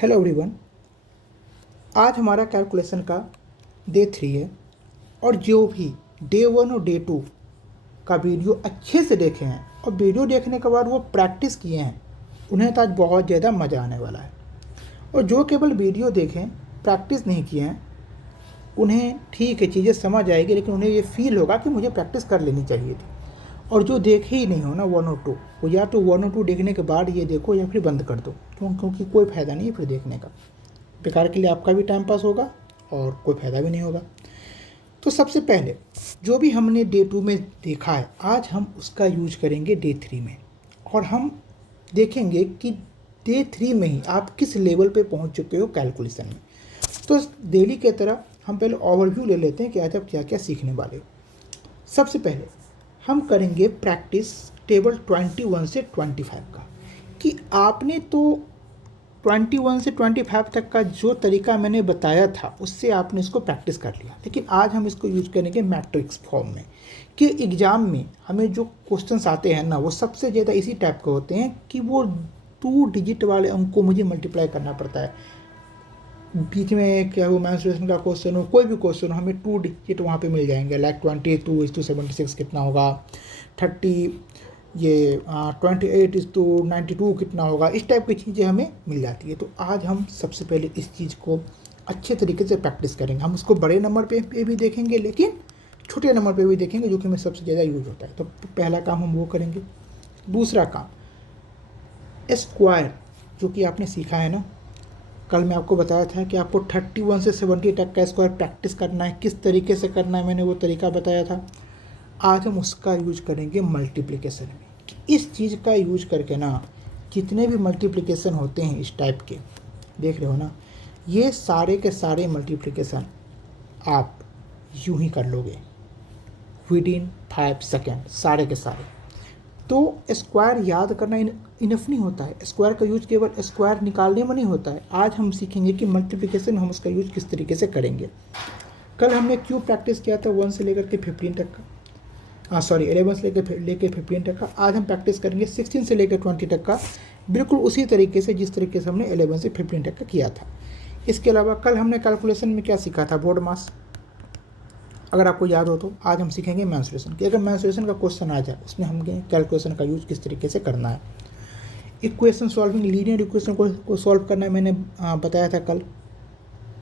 Hello everyone. आज हमारा calculation का डे 3 है और जो भी डे 1 और डे 2 का वीडियो अच्छे से देखे हैं और वीडियो देखने के बाद वो प्रैक्टिस किए हैं उन्हें तो आज बहुत ज़्यादा मज़ा आने वाला है। और जो केवल वीडियो देखें प्रैक्टिस नहीं किए हैं उन्हें ठीक है चीज़ें समझ आएगी, लेकिन उन्हें ये फील होगा कि मुझे प्रैक्टिस कर लेनी चाहिए थी। और जो देखे ही नहीं हो ना 1 और 2, वो या तो 1 और 2 देखने के बाद ये देखो या फिर बंद कर दो, क्योंकि कोई फ़ायदा नहीं है फिर देखने का। बेकार के लिए आपका भी टाइम पास होगा और कोई फ़ायदा भी नहीं होगा। तो सबसे पहले जो भी हमने डे 2 में देखा है आज हम उसका यूज करेंगे डे 3 में, और हम देखेंगे कि डे 3 में ही आप किस लेवल पे पहुंच चुके हो कैलकुलेशन में। तो डेली के तरह हम पहले ओवरव्यू ले लेते हैं कि आज आप क्या क्या सीखने वाले हो। सबसे पहले हम करेंगे प्रैक्टिस टेबल 21 से 25 का, कि आपने तो 21 से 25 तक का जो तरीका मैंने बताया था उससे आपने इसको प्रैक्टिस कर लिया, लेकिन आज हम इसको यूज करेंगे मैट्रिक्स फॉर्म में। कि एग्ज़ाम में हमें जो क्वेश्चंस आते हैं ना वो सबसे ज़्यादा इसी टाइप के होते हैं कि वो 2 डिजिट वाले अंक को मुझे मल्टीप्लाई करना पड़ता है। बीच में क्या हो, मेंस्ट्रुएशन का क्वेश्चन हो, कोई भी क्वेश्चन हो, हमें 2 डिजिट वहाँ पे मिल जाएंगे। लाइक 22:76 कितना होगा, 30 ये 28:92 कितना होगा, इस टाइप की चीज़ें हमें मिल जाती है। तो आज हम सबसे पहले इस चीज़ को अच्छे तरीके से प्रैक्टिस करेंगे। हम उसको बड़े नंबर पे भी देखेंगे, लेकिन छोटे नंबर पे भी देखेंगे, जो कि हमें सबसे ज़्यादा यूज होता है। तो पहला काम हम वो करेंगे। दूसरा काम स्क्वायर, जो कि आपने सीखा है ना, कल मैं आपको बताया था कि आपको 31 से 70 तक का स्क्वायर प्रैक्टिस करना है। किस तरीके से करना है मैंने वो तरीका बताया था। आज हम उसका यूज करेंगे मल्टीप्लिकेशन में। इस चीज़ का यूज करके ना जितने भी मल्टीप्लिकेशन होते हैं इस टाइप के, देख रहे हो ना, ये सारे के सारे मल्टीप्लिकेशन आप यूं ही कर लोगे विदिन 5 सेकेंड, सारे के सारे। तो स्क्वायर याद करना इनफ नहीं होता है। स्क्वायर का यूज केवल स्क्वायर निकालने में नहीं होता है। आज हम सीखेंगे कि मल्टीप्लिकेशन हम उसका यूज किस तरीके से करेंगे। कल हमने क्यूब प्रैक्टिस किया था 1 से लेकर के 15 तक का, 11 से लेकर 15 तक का। आज हम प्रैक्टिस करेंगे 16 से लेकर 20 तक का, बिल्कुल उसी तरीके से जिस तरीके से हमने 11 से 15 तक का किया था। इसके अलावा कल हमने कैलकुलेशन में क्या सीखा था, बोर्ड मास, अगर आपको याद हो तो। आज हम सीखेंगे मेंस्ट्रुएशन कि अगर मेंस्ट्रुएशन का क्वेश्चन आ जाए उसमें हम कैलकुलेशन का यूज किस तरीके से करना है। इक्वेशन सॉल्विंग, लीनियर इक्वेशन को सॉल्व करना मैंने बताया था कल।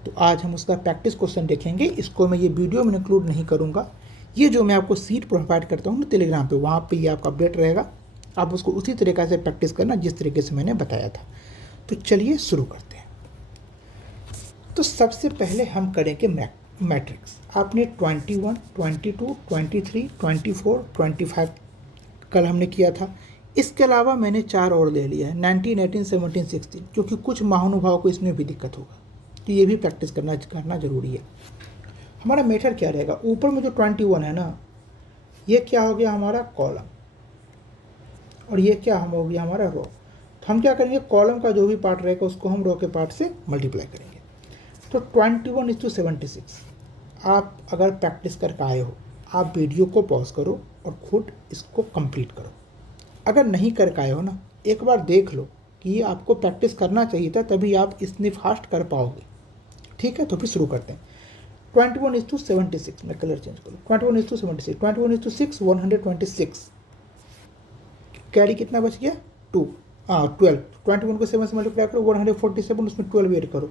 तो आज हम उसका प्रैक्टिस क्वेश्चन देखेंगे। इसको मैं ये वीडियो में इंक्लूड नहीं करूँगा, ये जो मैं आपको सीट प्रोवाइड करता हूँ ना टेलीग्राम पे, वहाँ पे ये आपका अपडेट रहेगा। आप उसको उसी तरीके से प्रैक्टिस करना जिस तरीके से मैंने बताया था। तो चलिए शुरू करते हैं। तो सबसे पहले हम करेंगे मैट्रिक्स। आपने 21, 22, 23, 24, 25 कल हमने किया था। इसके अलावा मैंने 4 और ले लिया है, 19, 18, 17, 16, क्योंकि कुछ महानुभाव को इसमें भी दिक्कत होगा, तो ये भी प्रैक्टिस करना जरूरी है। हमारा मेथड क्या रहेगा, ऊपर में जो 21 है ना, ये क्या हो गया हमारा कॉलम, और ये क्या हो गया हमारा रो। तो हम क्या करेंगे, कॉलम का जो भी पार्ट रहेगा उसको हम रो के पार्ट से मल्टीप्लाई करेंगे। तो 21:76। आप अगर प्रैक्टिस करके आए हो, आप वीडियो को पॉज करो और खुद इसको कंप्लीट करो। अगर नहीं करके आए हो ना, एक बार देख लो कि ये आपको प्रैक्टिस करना चाहिए था, तभी आप इतनी फास्ट कर पाओगे। ठीक है, तो फिर शुरू करते हैं। 21:76, मैं कलर चेंज करूँ, 21:76, 21:6, 126। कैरी कितना बच गया, 2, 12। 21 को 7 से मल्टीप्लाई करो, 147, उसमें 12 ऐड करो,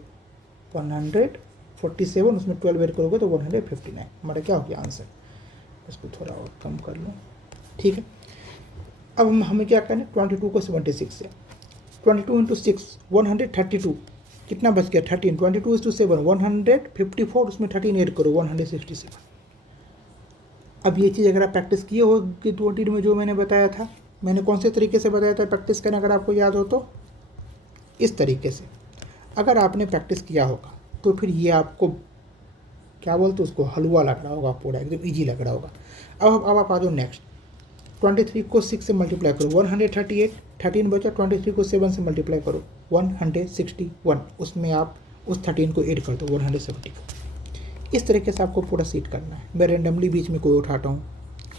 147, उसमें 12 ऐड करोगे तो 159। हमारा क्या हो गया आंसर। इसको थोड़ा और कम कर लो, ठीक है। अब हमें क्या करना है, 22 को 76 से, 22 × 6, 132, कितना बच गया, 13। 22:7, 154, उसमें 13 ऐड करो, 167। अब ये चीज़ अगर आप प्रैक्टिस किए हो कि 20 में जो मैंने बताया था, मैंने कौन से तरीके से बताया था प्रैक्टिस करना, अगर आपको याद हो तो इस तरीके से अगर आपने प्रैक्टिस किया होगा तो फिर ये आपको क्या बोलते उसको, हलवा लग रहा होगा, पूरा एकदम ईजी लग रहा होगा। अब आप आ जाओ नेक्स्ट। 23 को 6 से मल्टीप्लाई करो, 138, 13 बचा। 23 को 7 से मल्टीप्लाई करो, 161, उसमें आप उस 13 को ऐड कर दो, 170 को। इस तरीके से आपको पूरा सीट करना है। मैं रेंडमली बीच में कोई उठाता हूँ,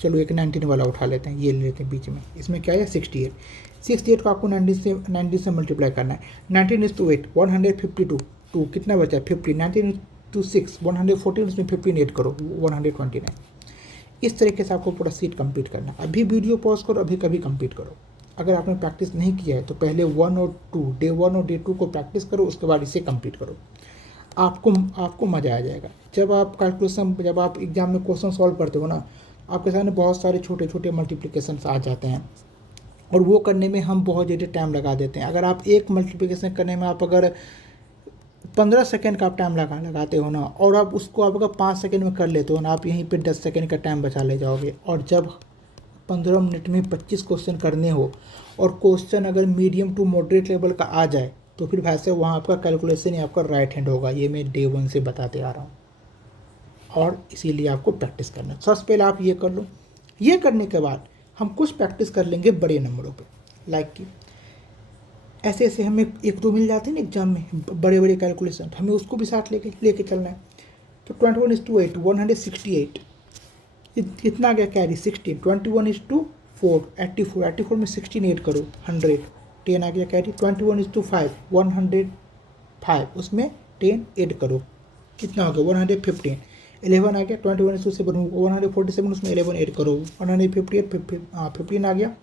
चलो एक 19 वाला उठा लेते हैं, ये ले लेते हैं बीच में। इसमें क्या है 68, 68 को आपको 90 से मल्टीप्लाई करना है। 19 इज टू 8 152, टू कितना बचा 50, 19 टू 6 114, उसमें 15 ऐड करो 129। इस तरीके से आपको पूरा सीट कंप्लीट करना। अभी वीडियो पॉज करो, अभी कभी कंप्लीट करो। अगर आपने प्रैक्टिस नहीं किया है तो पहले 1 और 2 डे 1 और डे 2 को प्रैक्टिस करो, उसके बाद इसे कंप्लीट करो। आपको मज़ा आ जाएगा। जब आप एग्जाम में क्वेश्चन सॉल्व करते हो ना, आपके सामने बहुत सारे छोटे छोटे मल्टीप्लिकेशंस आ जाते हैं और वो करने में हम बहुत ज़्यादा टाइम लगा देते हैं। अगर आप एक मल्टीप्लिकेशन करने में आप अगर 15 सेकेंड का आप टाइम लगाते हो ना, और आप उसको आप अगर 5 सेकेंड में कर लेते हो ना, आप यहीं पे 10 सेकेंड का टाइम बचा ले जाओगे। और जब 15 मिनट में 25 क्वेश्चन करने हो और क्वेश्चन अगर मीडियम टू मॉडरेट लेवल का आ जाए तो फिर वैसे वहाँ आपका कैलकुलेशन ही आपका राइट हैंड होगा। ये मैं डे 1 से बताते आ रहा हूँ और इसीलिए आपको प्रैक्टिस करना है। सबसे पहले आप ये कर लो। ये करने के बाद हम कुछ प्रैक्टिस कर लेंगे बड़े नंबरों पे, लाइक कि ऐसे ऐसे हमें एक दो मिल जाते हैं ना एग्जाम में बड़े बड़े कैलकुलेशन, हमें उसको भी साथ लेके चलना है। तो 21 is to 8 168, इतना गया कैरी 16, 21 is to 4 84, 84 में 16 ऐड करो 100, 10 आ गया कैरी। 21 is to 5 105, उसमें 10 ऐड करो, कितना हो गया 115। 11 आ गया, 21 is to 7 147, उसमें 11 ऐड करो 158, 15 आ गया।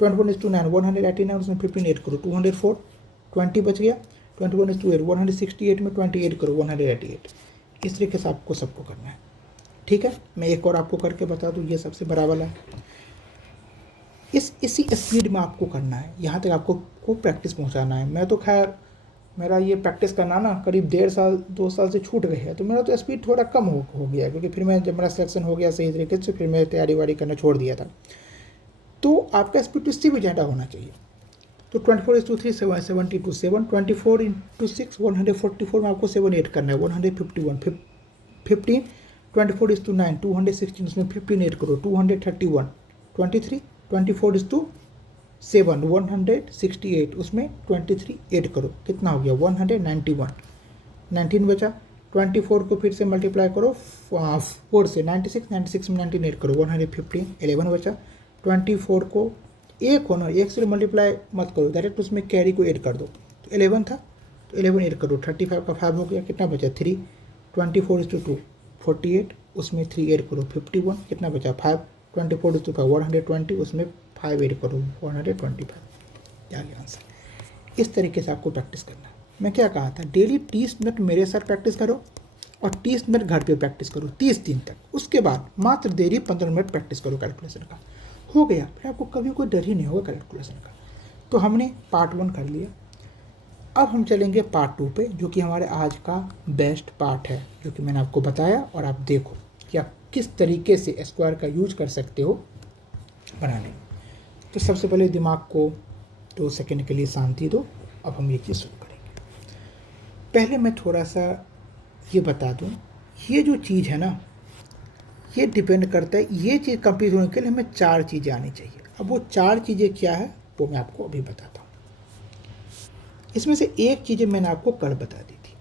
21 is to 9 189, उसमें 15 ऐड करो 204, 20 बच गया। 21 is to 8 168 में 20 ऐड करो 188। इस तरीके से आपको सबको करना है, ठीक है। मैं एक और आपको करके बता दूँ, ये सबसे बड़ा वाला है। इसी स्पीड में आपको करना है, यहाँ तक आपको प्रैक्टिस पहुँचाना है। मैं तो खैर मेरा ये प्रैक्टिस करना ना करीब 1.5 साल 2 साल से छूट गई है, तो मेरा तो स्पीड थोड़ा कम हो गया, क्योंकि फिर मैं जब मेरा सिलेक्शन हो गया सही तरीके से, फिर मैं तैयारी वारी करना छोड़ दिया था। तो आपका स्पीड तो इससे भी ज़्यादा होना चाहिए। तो 24 is to 3 70 to 7, 24 into 6 144 में आपको 7 ऐड करना है 151, 15 24 is to 9 216, उसमें 15 ऐड करो 231, 23 24 is to 7 168, उसमें 23 ऐड करो, कितना हो गया 191, 19 बचा। 24 को फिर से मल्टीप्लाई करो 4 से 96 में 19 ऐड करो 115, 11 बचा। 24 को एक हो ना, एक से मल्टीप्लाई मत करो, डायरेक्ट उसमें कैरी को ऐड कर दो। तो 11 था तो 11 ऐड करो, 35 का 5 हो गया, कितना बचा 3। 24 is to 2 48, उसमें 3 ऐड करो 51, कितना बचा 5। 24 is to 5 120, उसमें 5 ऐड करो 125, क्या गया आंसर। इस तरीके से आपको प्रैक्टिस करना है। मैं क्या कहा था, डेली 30 मिनट मेरे साथ प्रैक्टिस करो और 30 मिनट घर पे प्रैक्टिस करो 30 दिन तक। उसके बाद मात्र देरी 15 मिनट प्रैक्टिस करो कैलकुलेशन का, हो गया। फिर आपको कभी कोई डर ही नहीं होगा कैलकुलेशन का। तो हमने पार्ट 1 कर लिया, अब हम चलेंगे पार्ट 2 पे, जो कि हमारे आज का बेस्ट पार्ट है, जो कि मैंने आपको बताया। और आप देखो कि आप किस तरीके से स्क्वायर का यूज कर सकते हो बनाने। तो सबसे पहले दिमाग को 2 सेकेंड के लिए शांति दो। अब हम ये चीज़ शुरू करेंगे। पहले मैं थोड़ा सा ये बता दूँ, ये जो चीज़ है ना, ये डिपेंड करता है, ये चीज़ कंप्लीट होने के लिए हमें 4 चीज़ें आनी चाहिए। अब वो 4 चीज़ें क्या है वो मैं आपको अभी बताता हूँ। इसमें से एक चीज़ें मैंने आपको कल बता दी थी,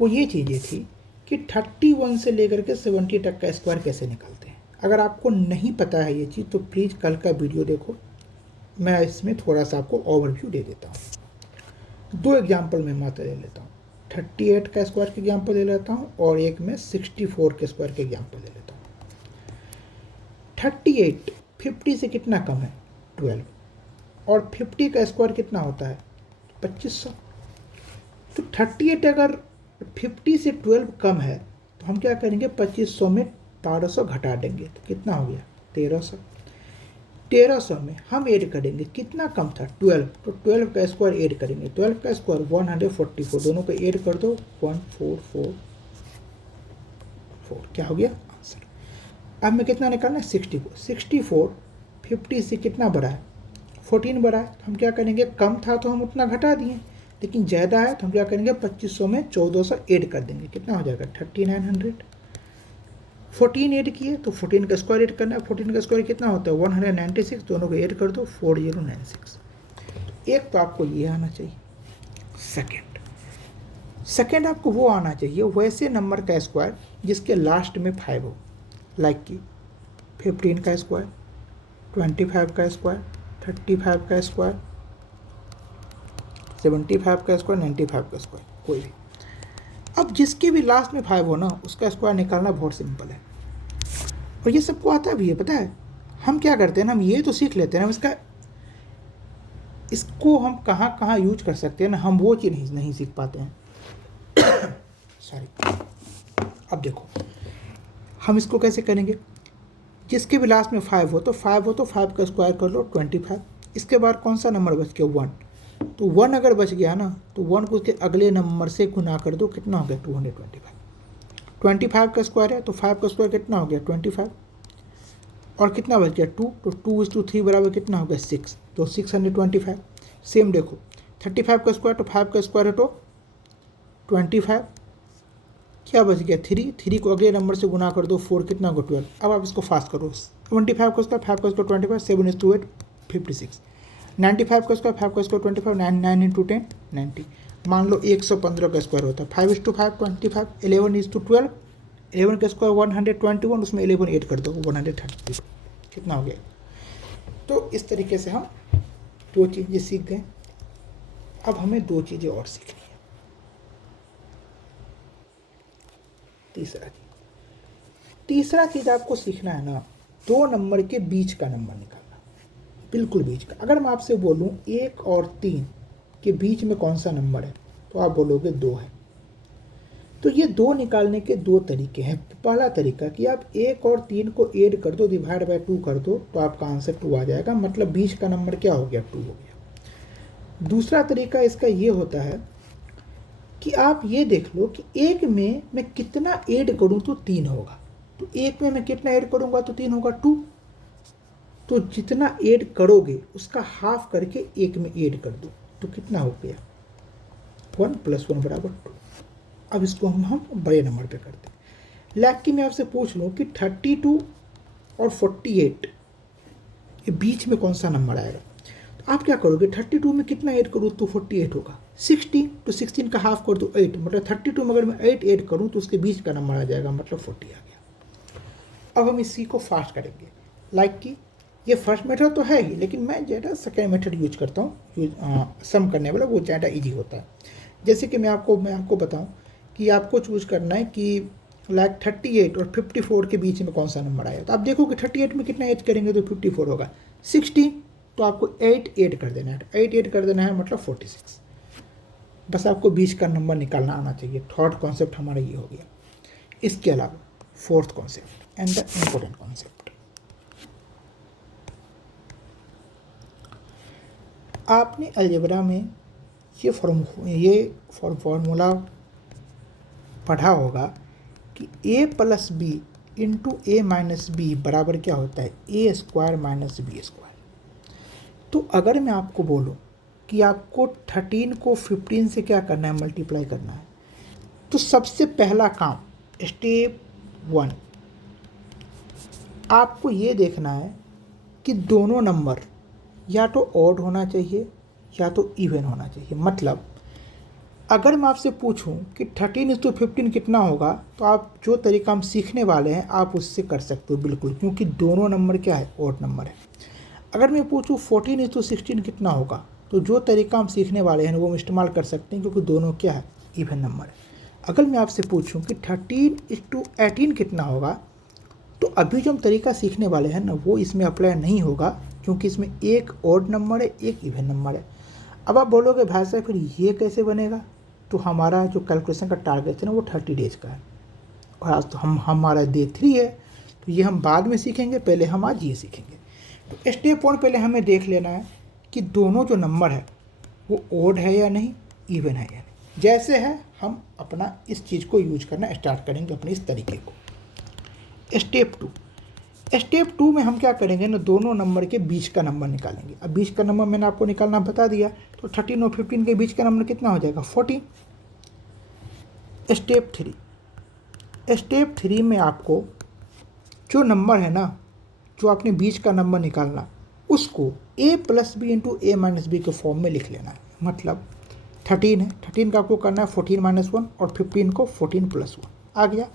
वो ये चीज़ें थी कि 31 से लेकर के 70 तक का स्क्वायर कैसे निकालते हैं। अगर आपको नहीं पता है ये चीज़ तो प्लीज़ कल का वीडियो देखो, मैं इसमें थोड़ा सा आपको ओवरव्यू दे देता हूँ। 2 एग्जाम्पल मैं मात्र ले लेता हूँ, 38 का स्क्वायर के एग्जाम्पल ले लेता हूँ और एक मैं 64 के स्क्वायर के एग्जाम्पल ले लेता हूँ। 38 50 से कितना कम है 12, और 50 का स्क्वायर कितना होता है 2500। तो 38 अगर 50 से 12 कम है तो हम क्या करेंगे 2500 में 1200 घटा देंगे, तो कितना हो गया 1300। 1300 में हम ऐड करेंगे, कितना कम था 12, तो 12 का स्क्वायर ऐड करेंगे, 12 का स्क्वायर 144, दोनों को ऐड कर दो 1444, क्या हो गया आंसर। अब मैं कितना निकालना है 64 50 से कितना बड़ा है 14 बड़ा है, तो हम क्या करेंगे, कम था तो हम उतना घटा दिए, लेकिन ज़्यादा है तो हम क्या करेंगे 2500 में 1400 ऐड कर देंगे, कितना हो जाएगा 3900। 14 ऐड किए तो 14 का स्क्वायर ऐड करना है, 14 का स्क्वायर कितना होता है 196, दोनों को ऐड कर दो 4096। एक तो आपको ये आना चाहिए। सेकेंड आपको वो आना चाहिए वैसे नंबर का स्क्वायर जिसके लास्ट में 5 हो, लाइक कि 15 का स्क्वायर, 25 का स्क्वायर, 35 का स्क्वायर, 75 का स्क्वायर, 95 का स्क्वायर, कोई भी। अब जिसके भी लास्ट में 5 हो ना, उसका स्क्वायर निकालना बहुत सिंपल है और ये सबको आता भी है। पता है हम क्या करते हैं ना, हम ये तो सीख लेते हैं ना, इसको हम कहाँ कहाँ यूज कर सकते हैं ना, हम वो चीज़ नहीं सीख पाते हैं। सॉरी। अब देखो हम इसको कैसे करेंगे, जिसके भी लास्ट में 5 हो तो 5 का स्क्वायर कर लो 25। इसके बाद कौन सा नंबर बच गया, 1। तो 1 अगर बच गया ना तो 1 को उसके अगले नंबर से गुना कर दो, कितना हो गया 225। 25 का स्क्वायर है तो 5 का स्क्वायर कितना हो गया 25 और कितना बच गया 2, तो 2:3 बराबर कितना हो गया 6, तो 625। सेम देखो 35 का स्क्वायर तो 5 का स्क्वायर है तो 25, क्या बच गया 3 को अगले नंबर से गुना कर दो 4, कितना होगा 12। अब आप इसको फास्ट करो, 25 का स्क्वायर 5 का स्क्वायर 25, 7:8 56। 95 का स्क्वायर 5 का स्क्वायर 25, 9 × 10 90। मान लो 115 का स्क्वायर होता है 5:5 25, 11:12, 11 का स्क्वायर 121, उसमें 11 ऐड कर दो 132, कितना हो गया। तो इस तरीके से हम 2 चीज़ें सीख गए। अब हमें 2 चीज़ें और सीखनी है। तीसरा चीज़ आपको सीखना है ना, 2 नंबर के बीच का नंबर निकालना, बिल्कुल बीच का। अगर मैं आपसे बोलूं 1 और 3 के बीच में कौन सा नंबर है तो आप बोलोगे 2 है। तो ये 2 निकालने के 2 तरीके हैं। पहला तरीका कि आप 1 और 3 को ऐड कर दो, डिवाइड बाय 2 कर दो तो आपका आंसर 2 आ जाएगा, मतलब बीच का नंबर क्या हो गया 2 हो गया। दूसरा तरीका इसका ये होता है कि आप ये देख लो कि 1 में मैं कितना ऐड करूं तो 3 होगा, तो 1 में मैं कितना ऐड करूंगा तो 3 होगा 2, तो जितना ऐड करोगे उसका हाफ करके 1 में ऐड कर दो तो कितना हो गया 1 + 1 = 2। अब इसको हम बड़े नंबर पे करते हैं। लाइक कि मैं आपसे पूछ लूँ कि 32 और 48 ये बीच में कौन सा नंबर आएगा, तो आप क्या करोगे 32 में कितना ऐड करूँ तो 48 होगा, 16 तो 16 का हाफ कर दो 8, मतलब 32 में अगर मैं 8 ऐड करूँ तो उसके बीच का नंबर आ जाएगा, मतलब 40 आ गया। अब हम इसी को फास्ट करेंगे। लाइक कि ये फर्स्ट मेथड तो है ही, लेकिन मैं ज़्यादा सेकेंड मेथड यूज करता हूँ, सम करने वाला, वो ज़्यादा ईजी होता है। जैसे कि मैं आपको बताऊँ कि आपको चूज करना है कि लाइक 38 और 54 के बीच में कौन सा नंबर आया, तो आप देखो कि 38 में कितना ऐड करेंगे तो 54 होगा, 60 तो आपको 8 ऐड कर देना है, 8 ऐड कर देना है मतलब 46। बस आपको बीच का नंबर निकालना आना चाहिए। थर्ड कॉन्सेप्ट हमारा ये हो गया। इसके अलावा fourth concept and the important concept, आपने अलजेब्रा में ये फॉर्मूला पढ़ा होगा कि a + b × a - b बराबर क्या होता है a² - b²। तो अगर मैं आपको बोलूं कि आपको 13 को 15 से क्या करना है, मल्टीप्लाई करना है, तो सबसे पहला काम स्टेप 1 आपको ये देखना है कि दोनों नंबर या तो ऑड होना चाहिए या तो इवन होना चाहिए। मतलब अगर मैं आपसे पूछूं कि 13:15 कितना होगा, तो आप जो तरीका हम सीखने वाले हैं आप उससे कर सकते हो बिल्कुल, क्योंकि दोनों नंबर क्या है ऑड नंबर है। अगर मैं पूछूं 14:16 कितना होगा, तो जो तरीका हम सीखने वाले हैं वो हम इस्तेमाल कर सकते हैं, क्योंकि दोनों क्या है इवन नंबर है। अगर मैं आपसे पूछूं कि 13:18 कितना होगा, तो अभी जो हम तरीका सीखने वाले हैं ना वो इसमें अप्लाई नहीं होगा, क्योंकि इसमें एक ऑड नंबर है एक इवन नंबर है। अब आप बोलोगे भाई साहब फिर ये कैसे बनेगा, तो हमारा जो कैलकुलेशन का टारगेट है ना वो 30 डेज का है, और आज तो हमारा डे 3 है, तो ये हम बाद में सीखेंगे, पहले हम आज ये सीखेंगे। तो स्टेप 1 पहले हमें देख लेना है कि दोनों जो नंबर है वो ऑड है या नहीं, इवन है या नहीं। जैसे है हम अपना इस चीज़ को यूज करना स्टार्ट करेंगे, अपने इस तरीके को। स्टेप 2 में हम क्या करेंगे ना, दोनों नंबर के बीच का नंबर निकालेंगे। अब बीच का नंबर मैंने आपको निकालना बता दिया, तो 13 और 15 के बीच का नंबर कितना हो जाएगा 40। स्टेप 3 में आपको जो नंबर है ना, जो आपने बीच का नंबर निकालना, उसको a + b × a - b के फॉर्म में लिख लेना है। मतलब 13 है, 13 का आपको करना है 14 - 1 और 15 को 14 + 1 आ गया।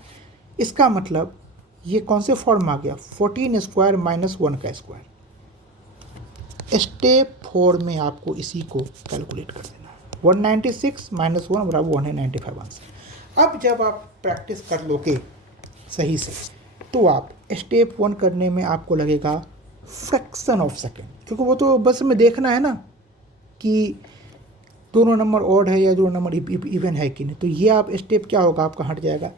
इसका मतलब ये कौन से फॉर्म आ गया, 14 स्क्वायर माइनस 1 का स्क्वायर। स्टेप 4 में आपको इसी को कैलकुलेट कर देना, 196 माइनस 1 बराबर 195 आंसर। अब जब आप प्रैक्टिस कर लोगे सही से तो आप स्टेप 1 करने में आपको लगेगा फ्रैक्शन ऑफ सेकेंड, क्योंकि वो तो बस में देखना है ना कि दोनों नंबर ऑड है या दोनों नंबर इवन है कि नहीं। तो ये आप स्टेप क्या होगा आपका हट जाएगा।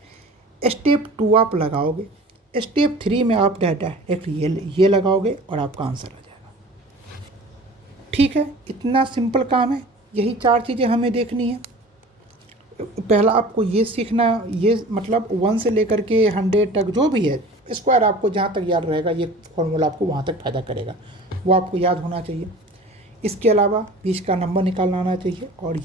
स्टेप 2 आप लगाओगे, स्टेप 3 में आप डायरेक्ट ये लगाओगे और आपका आंसर आ जाएगा। ठीक है, इतना सिंपल काम है। यही 4 चीज़ें हमें देखनी है। पहला आपको ये सीखना, ये मतलब 1 से लेकर के 100 तक जो भी है स्क्वायर आपको जहाँ तक याद रहेगा, ये फॉर्मूला आपको वहाँ तक फ़ायदा करेगा, वो आपको याद होना चाहिए। इसके अलावा बीच का नंबर निकालना आना चाहिए और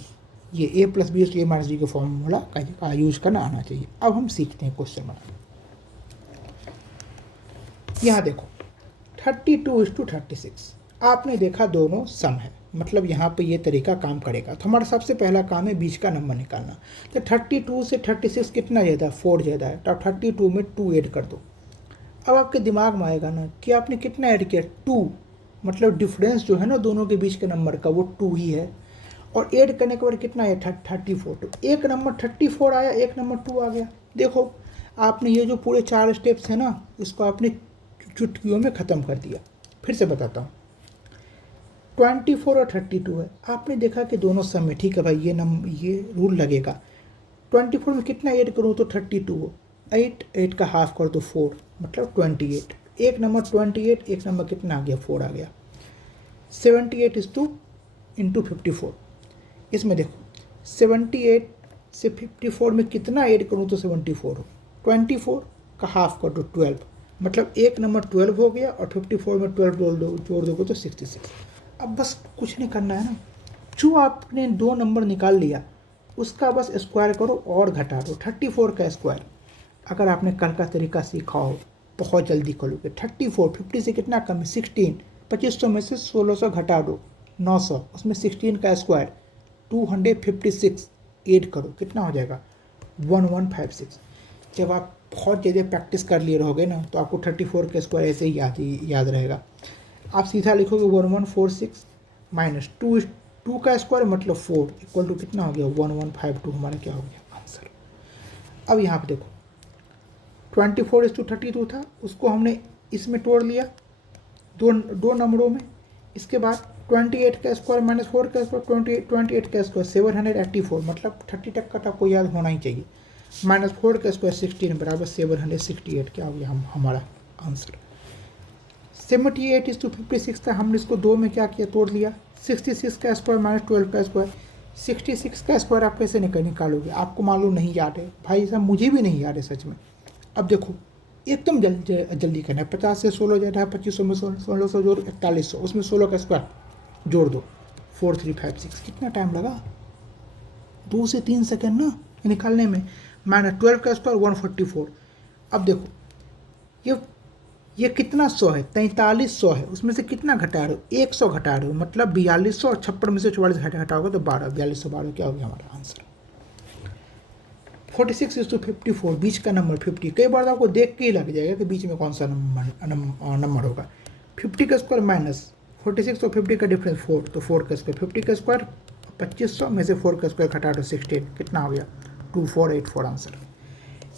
ये a plus b a minus b के फॉर्मूला का यूज करना आना चाहिए। अब हम सीखते हैं क्वेश्चन बनाना। यहाँ देखो 32:36 आपने देखा दोनों सम है, मतलब यहाँ पे ये तरीका काम करेगा। तो हमारा सबसे पहला काम है बीच का नंबर निकालना। तो 32 से 36 कितना ज़्यादा, 4 ज़्यादा है, तो आप 32 में 2 ऐड कर दो। अब आपके दिमाग में आएगा ना कि आपने कितना ऐड किया, 2, मतलब डिफरेंस जो है ना दोनों के बीच के नंबर का वो 2 ही है, और ऐड करने के बाद कितना है 34। तो एक नंबर 34 आया, एक नंबर 2 आ गया। देखो आपने ये जो पूरे 4 स्टेप्स हैं ना, इसको आपने चुटकियों में ख़त्म कर दिया। फिर से बताता हूँ, 24 और 32 है, आपने देखा कि दोनों सम में, ठीक है भाई, ये रूल लगेगा। 24 में कितना ऐड करूँ तो 32 हो, 8 का हाफ कर दो 4, मतलब 28। एक नंबर 28, एक नंबर कितना आ गया, 4 आ गया। 78 इस टू इंटू 54। इसमें देखो 78 से 54 में कितना ऐड करूँ तो 74 हो, 24 का हाफ कर दो 12, मतलब एक नंबर 12 हो गया और 54 में 12 जोड़ दोगे तो 66। अब बस कुछ नहीं करना है ना, जो आपने 2 नंबर निकाल लिया उसका बस स्क्वायर करो और घटा दो। 34 का स्क्वायर अगर आपने कल का तरीका सीखा हो बहुत जल्दी करोगे। 34 50 से कितना कम है, 16, 2500 में से 1600 घटा दो 900, उसमें 16 का स्क्वायर 256 ऐड करो, कितना हो जाएगा 1156। जब आप बहुत ज़्यादा प्रैक्टिस कर लिए रहोगे ना तो आपको 34 का स्क्वायर ऐसे ही याद रहेगा। आप सीधा लिखोगे 1146 माइनस 2 का स्क्वायर मतलब 4 इक्वल टू कितना हो गया 1152, हमारा क्या हो गया आंसर। अब यहाँ पे देखो 24:32 था, उसको हमने इसमें तोड़ लिया दो नंबरों में। इसके बाद 28 का स्क्वायर माइनस 4 का स्क्वायर, 28 का स्क्वायर 784, मतलब 30 तक का तो आपको याद होना ही चाहिए, माइनस 4 का स्क्वायर 16 बराबर 768, क्या हो गया हमारा आंसर। 78:56 था, हमने इसको 2 में क्या किया, तोड़ लिया। 66 का स्क्वायर माइनस 12 का स्क्वायर, 66 का स्क्वायर आप कैसे निकालोगे, आपको मालूम नहीं याद है भाई साहब, मुझे भी नहीं याद है सच में। अब देखो एकदम जल्दी करना है, 50 से 16 ज़्यादा है, 2500 में 1600 जोड़ 4100, उसमें 16 का स्क्वायर जोड़ दो 4356। कितना टाइम लगा, 2 से 3 सेकेंड ना निकालने में। माइनस 12 का स्क्वायर 144। अब देखो ये कितना 100 है, 4300 है, उसमें से कितना घटा रहे हो, 100 घटा रहे हो, मतलब 4200, और 56 में से 44 घटाओगे तो 12, 4212 क्या हो गया हमारा आंसर। 46:54 बीच का नंबर 50, कई बार तो आपको देख के ही लग जाएगा कि बीच में कौन सा नंबर होगा। 50 का स्क्वायर माइनस 46 और 50 का डिफरेंस 4, तो 4 का स्क्वायर, 50 का स्क्वायर 2500 में से 4 का स्क्वायर घटा दो 16, कितना हो गया 2484 आंसर।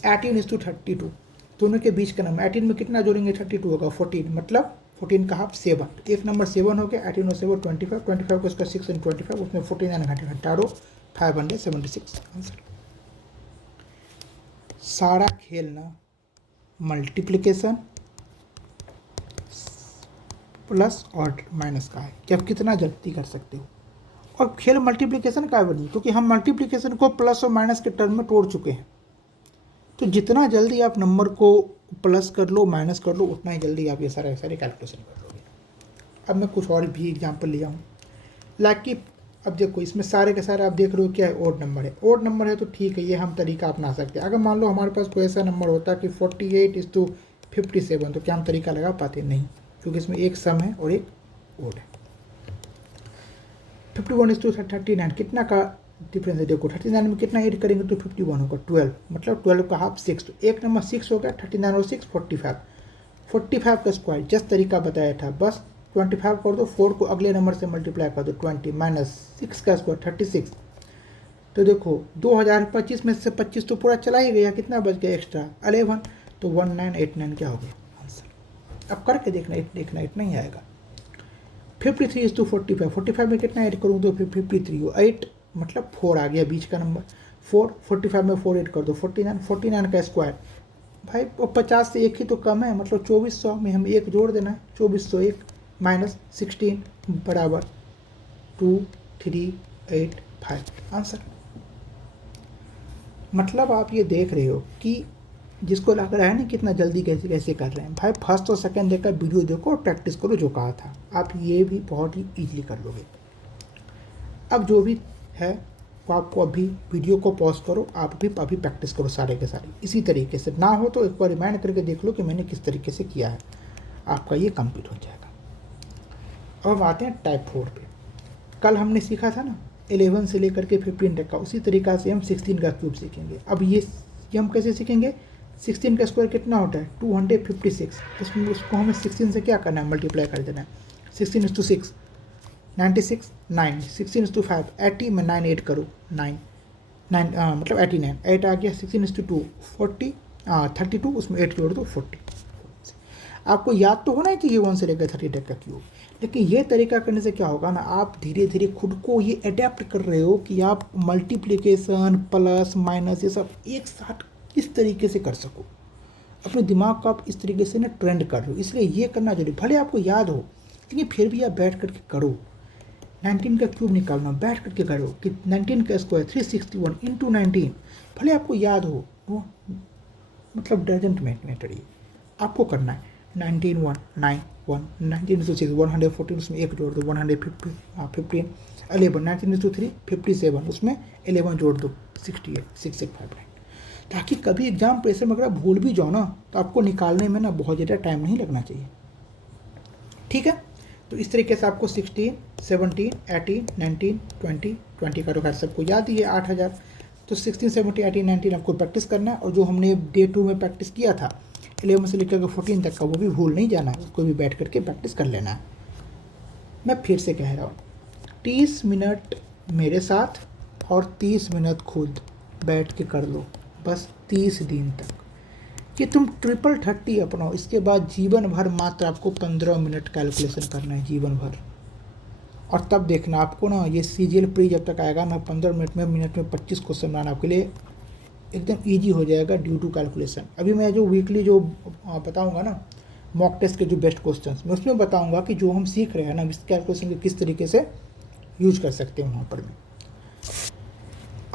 18:32 दोनों के बीच का नंबर, 18 में कितना जोड़ेंगे 32 होगा 14, मतलब 14 का हाफ 7, एक नंबर 7 हो गया, 18 और 7 25, 25 का स्क्वायर 6 और 25, उसमें 49 घटा दो 576 आंसर। सारा खेल ना मल्टीप्लिकेशन प्लस और माइनस का है कि आप कितना जल्दी कर सकते हो, और खेल मल्टीप्लिकेशन का बनी क्योंकि हम मल्टीप्लिकेशन को प्लस और माइनस के टर्म में तोड़ चुके हैं। तो जितना जल्दी आप नंबर को प्लस कर लो माइनस कर लो उतना ही जल्दी आप ये सारे कैलकुलेशन कर लोगे। अब मैं कुछ और भी एग्जांपल लिया हूँ, लाइक कि अब देखो इसमें सारे के सारे आप देख रहे हो क्या है, ओड नंबर है। ओड नंबर है तो ठीक है, ये हम तरीका अपना सकते हैं। अगर मान लो हमारे पास कोई ऐसा नंबर होता कि 48:57, तो क्या हम तरीका लगा पाते? नहीं, क्योंकि इसमें एक सम है और एक ओड है। 51:39 कितना का डिफरेंस है देखो, 39 में कितना ऐड करेंगे तो 51 होगा, 12 मतलब 12 का हाफ 6, तो एक नंबर 6 हो गया, 39 और 6 45, 45 का स्क्वायर जस्ट तरीका बताया था, बस 25 कर दो, 4 को अगले नंबर से मल्टीप्लाई कर दो, 20 माइनस 6 का स्क्वायर 36। तो देखो 2025 में से 25 तो पूरा चला ही गया, कितना बच गया एक्स्ट्रा 11, तो 1989 क्या हो गया आंसर। अब करके देखना इतना ही आएगा। 53 इज टू 45, 45 में कितना ऐड करूँ तो 53 हो, 8 मतलब 4 आ गया बीच का नंबर, 4 45 में 4 ऐड कर दो 49, 49 का स्क्वायर भाई, वो 50 से एक ही तो कम है, मतलब 2400 में हम एक जोड़ देना है, 2401 माइनस 16 बराबर 2385 आंसर। मतलब आप ये देख रहे हो कि जिसको लग रहा है ना कितना जल्दी कैसे कैसे कर रहे हैं, भाई फर्स्ट और सेकंड देखकर वीडियो देखो और प्रैक्टिस करो जो कहा था, आप ये भी बहुत ही ईजिली कर लोगे। अब जो भी है वो आपको अभी वीडियो को पॉज करो, आप भी अभी प्रैक्टिस करो सारे के सारे इसी तरीके से, ना हो तो एक बार रिमाइंड करके देख लो कि मैंने किस तरीके से किया है, आपका ये कंप्लीट हो जाएगा। अब आते हैं टाइप 4 पे। कल हमने सीखा था ना 11 से लेकर के 15 तक का, उसी तरीक़ा से हम 16 का क्यूब सीखेंगे। अब ये हम कैसे सीखेंगे, 16 का स्क्वायर कितना होता है 256, उसको हमें 16 से क्या करना है मल्टीप्लाई कर देना है, 16 is to 6 96, 9 16 is to 5 80 में 9 ऐड करो 9 मतलब 89, 8 आ गया, 16 is to 2 40 32, उसमें 8 जोड़ दो 40। आपको याद तो होना ही चाहिए 1 से लेकर 30 तक का क्यूब, लेकिन ये तरीका करने से क्या होगा ना, आप धीरे धीरे खुद को ये अडेप्ट कर रहे हो कि आप मल्टीप्लिकेशन प्लस माइनस ये सब एक साथ इस तरीके से कर सको, अपने दिमाग को आप इस तरीके से ना ट्रेंड कर रहे हो, इसलिए ये करना जरूरी, भले आपको याद हो लेकिन फिर भी आप बैठ करके करो। 19 का क्यूब निकालना बैठ करके करो कि 19 का स्क्वायर 361 इंटू 19, भले आपको याद हो वो मतलब डजेंट मैटर, ये आपको करना है। 19 1 9 1 19 to 6 114, उसमें एक जोड़ दो 150 15 11 19 to 3 57, उसमें 11 जोड़ दो 68 6859, ताकि कभी एग्जाम प्रेशर में अगर आप भूल भी जाओ ना तो आपको निकालने में ना बहुत ज़्यादा टाइम नहीं लगना चाहिए, ठीक है। तो इस तरीके से आपको 16 17 18 19 20 20 का रोका सबको याद ही है 8000, तो 16 17 18 19 आपको प्रैक्टिस करना है, और जो हमने डे 2 में प्रैक्टिस किया था 11 से लेकर के 14 तक का वो भी भूल नहीं जाना है, उसको भी बैठ करके प्रैक्टिस कर लेना है। मैं फिर से कह रहा हूँ 30 मिनट मेरे साथ और 30 मिनट खुद बैठ के कर लो, बस 30 दिन तक, कि तुम 30 अपनाओ। इसके बाद जीवन भर मात्र आपको 15 मिनट कैलकुलेशन करना है, जीवन भर। और तब देखना आपको ना ये CGL प्री जब तक आएगा ना 15 मिनट में 25 क्वेश्चन बनाना आपके लिए एकदम इजी हो जाएगा ड्यू टू कैलकुलेशन। अभी मैं जो वीकली जो बताऊंगा ना मॉक टेस्ट के जो बेस्ट क्वेश्चंस, मैं उसमें बताऊंगा कि जो हम सीख रहे हैं ना इस कैलकुलेशन के किस तरीके से यूज कर सकते हैं वहाँ पर में।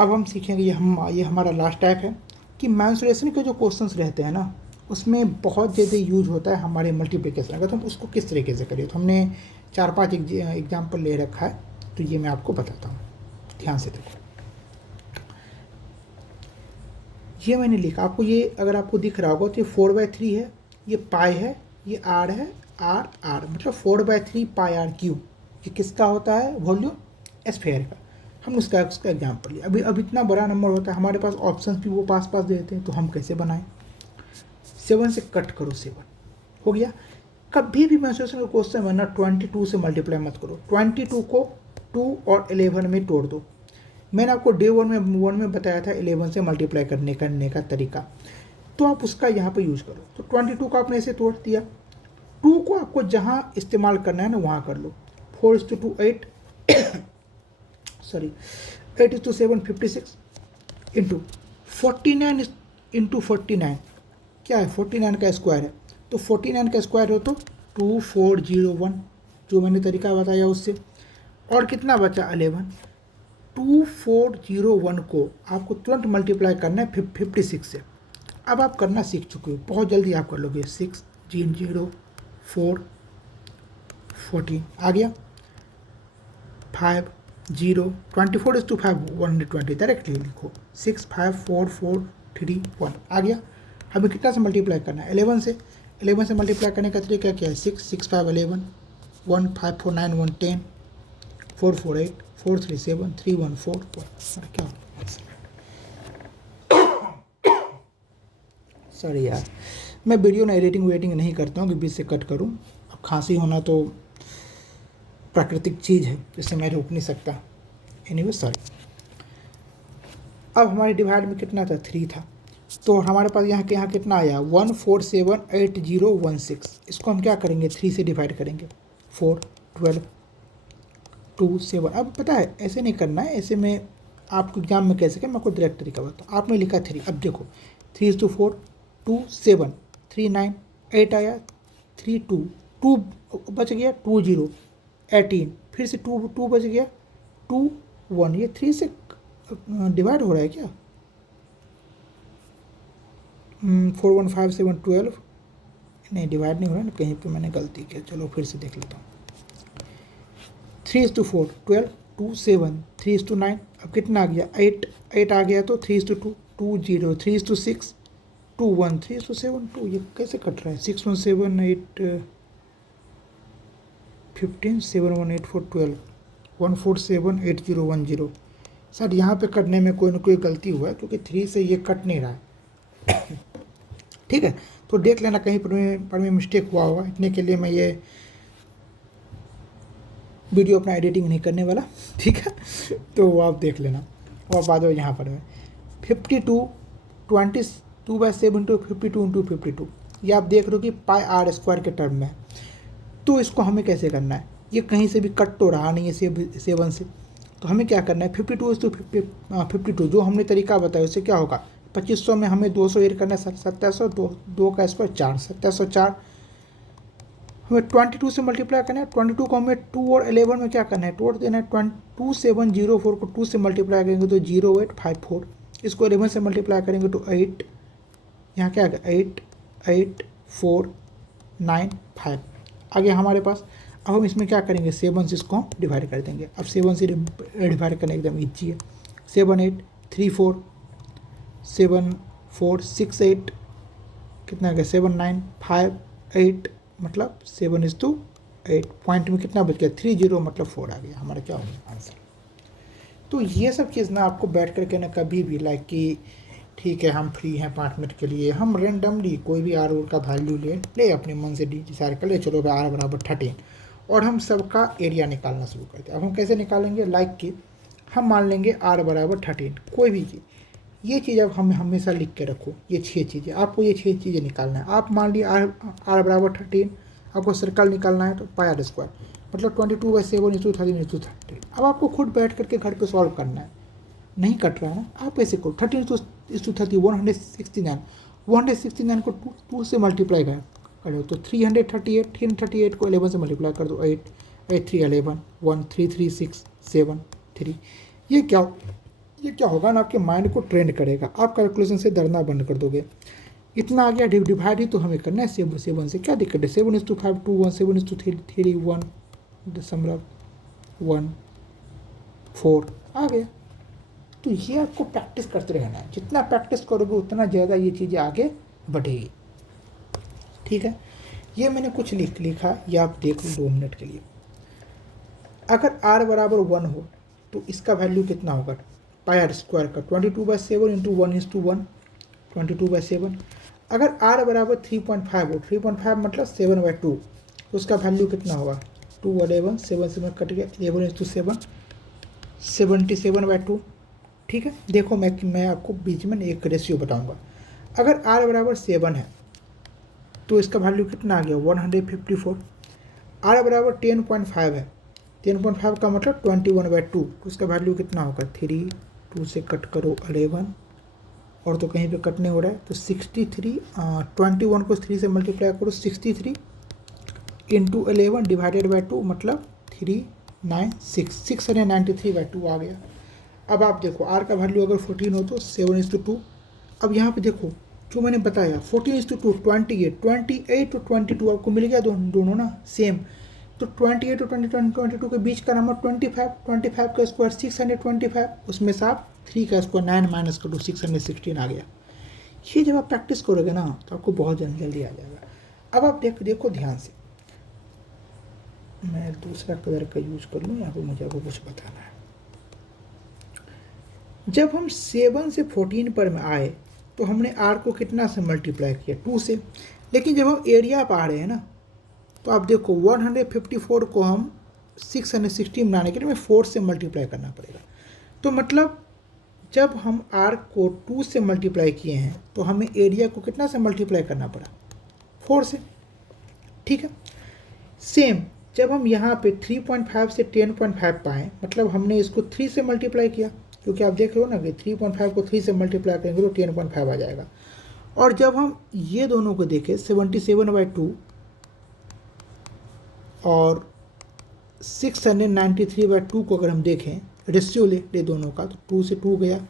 अब हम सीखेंगे ये हमारा लास्ट टाइप है कि मेंसुरेशन के जो क्वेश्चंस रहते हैं ना उसमें बहुत ज़्यादा यूज होता है हमारे मल्टीप्लिकेशन, अगर तो हम उसको किस तरीके से करें, तो हमने 4-5 एग्जाम्पल ले रखा है, तो ये मैं आपको बताता हूँ, ध्यान से देखो। ये मैंने लिखा आपको, ये अगर आपको दिख रहा होगा तो ये 4/3 है, ये पाई है, ये आर है, आर मतलब 4/3 पाई आर क्यूब, ये किसका होता है वॉल्यूम स्फीयर का। हम उसका एग्जाम्पल लिया। अब इतना बड़ा नंबर होता है, हमारे पास ऑप्शंस भी वो पास देते हैं, तो हम कैसे बनाएं। 7 से कट करो, 7 हो गया। कभी भी मेंसुरेशन का क्वेश्चन बनना 22 से मल्टीप्लाई मत करो, 22 को 2 और 11 में तोड़ दो। मैंने आपको डे 1 में बताया था 11 से मल्टीप्लाई करने का तरीका, तो आप उसका यहाँ पे यूज करो। तो 22 को आपने ऐसे तोड़ दिया, 2 को आपको जहाँ इस्तेमाल करना है ना वहाँ कर लो। 4:2 8 सॉरी 8:7 56 इंटू 49 इंटू 49 क्या है 49 का स्क्वायर है, तो 49 का स्क्वायर हो तो 2401 जो मैंने तरीका बताया उससे, और कितना बचा 11। 2401 को आपको तुरंत मल्टीप्लाई करना है 56 से। अब आप करना सीख चुके हो, बहुत जल्दी आप कर लोगे। 6 0 4 14 आ गया, 5 0 24:5 120 डायरेक्टली लिखो। 6 5 4 4 3 1 आ गया। हमें कितना से मल्टीप्लाई करना है 11 से। 11 से मल्टीप्लाई करने का तरीका क्या है 6 6 5 11 1 5 4 9 1 10 4 4 8 4373141 क्या सॉरी यार, मैं वीडियो ना एडिटिंग वेडिटिंग नहीं करता हूँ कि बीच से कट करूँ। अब खांसी होना तो प्राकृतिक चीज़ है, जिससे मैं रोक नहीं सकता। Anyway sorry. अब हमारे डिवाइड में कितना था, 3 था, तो हमारे पास यहाँ के यहाँ कितना आया 1478016। इसको हम क्या करेंगे, 3 से डिवाइड करेंगे, 4 12 2 7। अब पता है ऐसे नहीं करना है, ऐसे में आपको एग्जाम में कैसे मैं आपको डायरेक्ट तरीका बताऊँ। आपने लिखा 3, अब देखो 3 to 4 2 7 3 9 8 आया, 3 2 2 बच गया, 2 0 18, फिर से 2 2 बच गया, 2 1। ये 3 से डिवाइड हो रहा है क्या, 4 1 5 7 12 नहीं डिवाइड नहीं हो रहा है ना, कहीं पे मैंने गलती की। चलो फिर से देख लेता हूँ। 3 to 4 12 2 7 3 to 9। अब कितना आ गया 8 8 आ गया, तो 3 to 2 2 0 3 to 6 2 1 3 to 7 2। ये कैसे कट रहा है, 6 1 7 8 15 7 1 8 4 12 1 4 7 8 0 1 0। सर यहाँ पे कटने में कोई ना कोई गलती हुआ है, क्योंकि 3 से ये कट नहीं रहा है। ठीक है, तो देख लेना कहीं पर में मिस्टेक हुआ होगा। इतने के लिए मैं ये वीडियो अपना एडिटिंग नहीं करने वाला, ठीक है, तो वो आप देख लेना। और बाद में यहाँ पर है 52 22/7 × 52 × 52। ये आप देख रहे हो कि पाई आर स्क्वायर के टर्म में है। तो इसको हमें कैसे करना है, ये कहीं से भी कट तो रहा नहीं है 7 से, तो हमें क्या करना है 52 जो हमने तरीका बताया उससे क्या होगा, 2500 में हमें 200 ऐड करना है, 2700 2 का स्क्वायर 4 2704। हमें 22 से मल्टीप्लाई करना है, 22 को हमें 2 और 11 में क्या करना है, तोड़ देना है। 2704 को 2 से मल्टीप्लाई करेंगे तो 0854। इसको 11 से मल्टीप्लाई करेंगे तो 8, यहाँ क्या आ गया 8 8 4 9 5 आगे हमारे पास। अब हम इसमें क्या करेंगे, 7 से इसको हम डिवाइड कर देंगे। अब 7 से डिवाइड करना एकदम ईजी है। 7 8 3 4 7 4 6 8 कितना आ गया 7 9 5 8, मतलब 7:8। पॉइंट में कितना बच गया 30, मतलब 4 आ गया हमारा क्या हो गया आंसर। तो ये सब चीज़ ना आपको बैठ करके ना कभी भी लाइक कि ठीक है हम फ्री हैं 5 मिनट के लिए, हम रेंडमली कोई भी आर का वैल्यू ले अपने मन से डिसाइड कर ले, चलो भाई R = 13, और हम सबका एरिया निकालना शुरू करते हैं। अब हम कैसे निकालेंगे, लाइक कि हम मान लेंगे R = 13 कोई भी चीज़। ये चीज़ अब हम हमेशा लिख के रखो, ये 6 चीज़ें आपको, ये 6 चीज़ें निकालना है। आप मान लिया R = 13, आपको सर्कल निकालना है तो पाई आर स्क्वायर, मतलब 22/7 × 13 × 13। अब आपको खुद बैठ करके घर पे सॉल्व करना है, नहीं कट रहा है ना, आप ऐसे करो 13 × 30 169। 169 को 2 से मल्टीप्लाई करो तो 338। 338 को 11 से मल्टीप्लाई कर दो 8 8 3 11 1 3 3 6 7 3। ये क्या होगा ना, आपके माइंड को ट्रेंड करेगा, आप कैलकुलेशन से डरना बंद कर दोगे। इतना आ गया, डिवाइड ही तो हमें करना है 7 से, क्या दिक्कत है। 7:5 2 1 7:3 1 4 आ गया। तो ये आपको प्रैक्टिस करते रहना है, जितना प्रैक्टिस करोगे उतना ज़्यादा ये चीज़ें आगे बढ़ेगी, ठीक है। ये मैंने कुछ लिखा, ये आप देख लो 2 मिनट के लिए। अगर R = 1 हो तो इसका वैल्यू कितना होगा, पाई आर स्क्वायर का 22/7 × 1:1 22/7। अगर R = 3.5 हो, 3.5 मतलब 7/2, तो उसका वैल्यू कितना होगा 2 11 7 से में कट गया 11:7 77/2, ठीक है। देखो मैं आपको बीच में एक रेशियो बताऊंगा। अगर R = 7 है तो इसका वैल्यू कितना आ गया 154। R = 10.5 है, 10.5 का मतलब 21/2, तो उसका वैल्यू कितना होगा 3 2 से कट करो 11, और तो कहीं पे कट नहीं हो रहा है तो 63। 21 को 3 से मल्टीप्लाई करो 63 × 11 / 2 मतलब 396 693/2 आ गया। अब आप देखो R का वैल्यू अगर 14 हो तो 7:2। अब यहाँ पे देखो जो मैंने बताया 14:2 28 28 और 22 आपको मिल गया दोनों ना सेम। तो 28 और 22 के बीच का नंबर 25 का स्क्वायर 625, उसमें से आप 3 का स्क्वायर 9 माइनस कर दो 616 आ गया। ये जब आप प्रैक्टिस करोगे ना तो आपको बहुत जल्दी आ जाएगा। अब आप देखो ध्यान से, मैं दूसरा कलर का यूज कर लूँ, यहाँ पर मुझे आपको कुछ बताना है। जब हम 7 से 14 पर में आए तो हमने आर को कितना से मल्टीप्लाई किया, 2 से। लेकिन जब हम एरिया पर आ रहे हैं ना, तो आप देखो 154 को हम 660 बनाने के लिए हमें 4 से मल्टीप्लाई करना पड़ेगा। तो मतलब जब हम आर को 2 से मल्टीप्लाई किए हैं तो हमें एरिया को कितना से मल्टीप्लाई करना पड़ा, 4 से। ठीक है, सेम जब हम यहाँ पे 3.5 से 10.5 पाएँ, मतलब हमने इसको 3 से मल्टीप्लाई किया, क्योंकि आप देख रहे हो ना कि 3.5 को 3 से मल्टीप्लाई करेंगे तो 10.5 आ जाएगा। और जब हम ये दोनों को देखें 77/2 और 693/2 को अगर हम देखें, रेशियो ले दोनों का, तो 2 से 2 गया।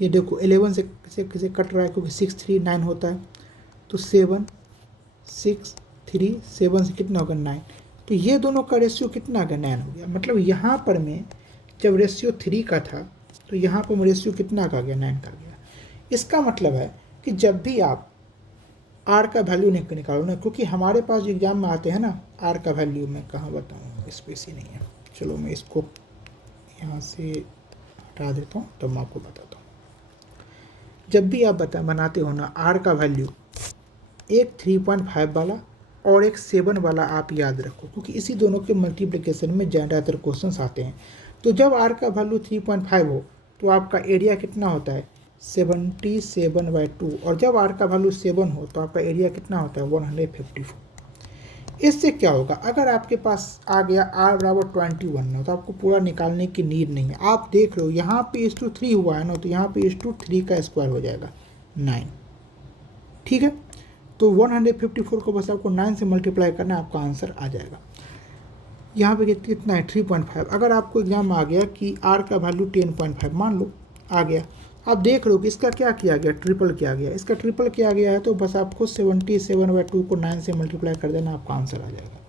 ये देखो 11 से कट रहा है क्योंकि 6 3 9 होता है, तो 7 6 3 7 से कितना होगा 9। तो ये दोनों का रेशियो कितना आ गया, 9 हो गया। मतलब यहाँ पर में जब रेशियो 3 का था तो यहाँ पर रेशियो कितना का गया, 9 का गया। इसका मतलब है कि जब भी आप आर का वैल्यू निकालो ना, क्योंकि हमारे पास जो एग्जाम में आते हैं ना, आर का वैल्यू मैं कहाँ बताऊँ, स्पेस ही नहीं है। चलो मैं इसको यहाँ से हटा देता हूँ तो मैं आपको बताता हूँ। जब भी आप बनाते हो ना आर का वैल्यू, एक 3.5 वाला और एक 7 वाला आप याद रखो, क्योंकि इसी दोनों के मल्टीप्लिकेशन में ज़्यादातर क्वेश्चंस आते हैं। तो जब आर का वैल्यू 3.5 हो तो आपका एरिया कितना होता है, 77/2, और जब आर का वैल्यू 7 हो तो आपका एरिया कितना होता है, 154। इससे क्या होगा, अगर आपके पास आ गया r बराबर 21 हो तो आपको पूरा निकालने की नीड नहीं है। आप देख रहे हो यहाँ पे 3 हुआ है ना, तो यहाँ पे 3 का स्क्वायर हो जाएगा 9। ठीक है, तो 154 को बस आपको 9 से मल्टीप्लाई करना है, आपका आंसर आ जाएगा। यहाँ पे कितना है, 3.5। अगर आपको एग्जाम में आ गया कि r का वैल्यू 10.5 मान लो आ गया, आप देख रहे हो कि इसका क्या किया गया, ट्रिपल किया गया। इसका ट्रिपल किया गया है तो बस आपको 77/2 को 9 से मल्टीप्लाई कर देना, आपका आंसर आ जाएगा।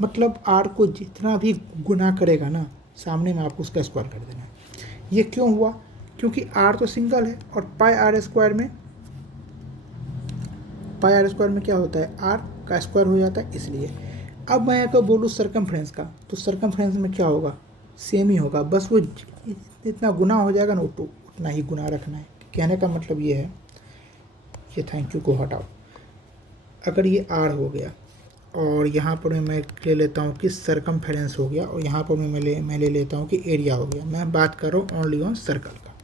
मतलब r को जितना भी गुना करेगा ना सामने में, आपको उसका स्क्वायर कर देना है। ये क्यों हुआ, क्योंकि r तो सिंगल है और पाई आर स्क्वायर में क्या होता है, r का स्क्वायर हो जाता है, इसलिए। अब मैं अगर बोलूँ सर्कमफ्रेंस का, तो सर्कमफ्रेंस में क्या होगा, सेम ही होगा, बस वो जितना गुना हो जाएगा ना उतना ही गुना रखना है। कहने का मतलब ये है, ये थैंक यू को हटाओ। अगर ये r हो गया और यहाँ पर मैं ले लेता हूँ कि सर्कमफ्रेंस हो गया, और यहाँ पर मैं ले लेता हूँ कि एरिया हो गया। मैं बात कर रहा हूँ ओनली ऑन सर्कल का,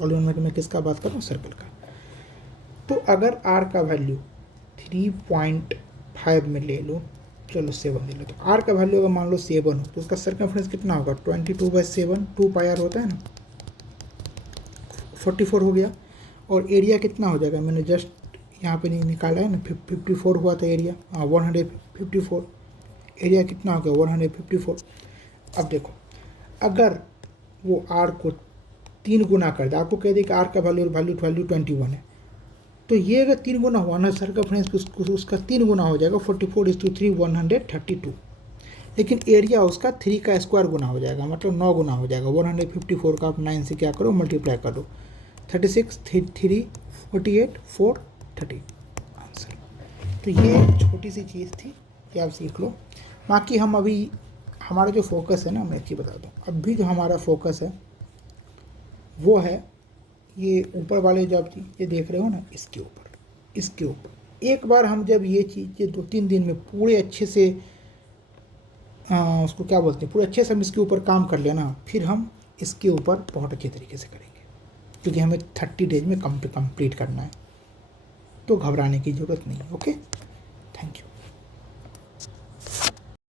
ओनली ऑन मैं किसका बात कर रहा हूँ, सर्कल का। तो अगर r का वैल्यू 3.5 में ले लो, चलो 7 ले लो, तो r का वैल्यू अगर मान लो 7 हो तो उसका सर्कमफ्रेंस कितना होगा, 22/7, 2 पाई आर होता है ना, 44 हो गया। और एरिया कितना हो जाएगा, मैंने जस्ट यहाँ पे नहीं निकाला है ना, 54 हुआ था एरिया, 154। एरिया कितना हो गया, 154। अब देखो अगर वो r को 3 गुना कर दे, आपको कह दे कि r का वैल्यू 21 है, तो ये अगर 3 गुना हुआ ना सर्कमफ्रेंस, उसका 3 गुना हो जाएगा, 44:3 132। लेकिन एरिया उसका 3 का स्क्वायर गुना हो जाएगा, मतलब 9 गुना हो जाएगा। 154 का आप 9 से क्या करो, मल्टीप्लाई कर दो, 36 3 48 4 30 आंसर। तो ये छोटी सी चीज़ थी, ये आप सीख लो। बाकी हम अभी हमारा जो फोकस है ना, मैं एक चीज़ बता दूँ, अभी जो हमारा फोकस है वो है ये ऊपर वाले जो आप ये देख रहे हो ना, इसके ऊपर एक बार हम जब ये चीज़ ये 2-3 दिन में पूरे अच्छे से उसको क्या बोलते हैं, पूरे अच्छे से हम इसके ऊपर काम कर लिया ना, फिर हम इसके ऊपर बहुत अच्छे तरीके से करेंगे, क्योंकि हमें 30 डेज में कंप्लीट करना है। तो घबराने की ज़रूरत नहीं है। Okay, thank you.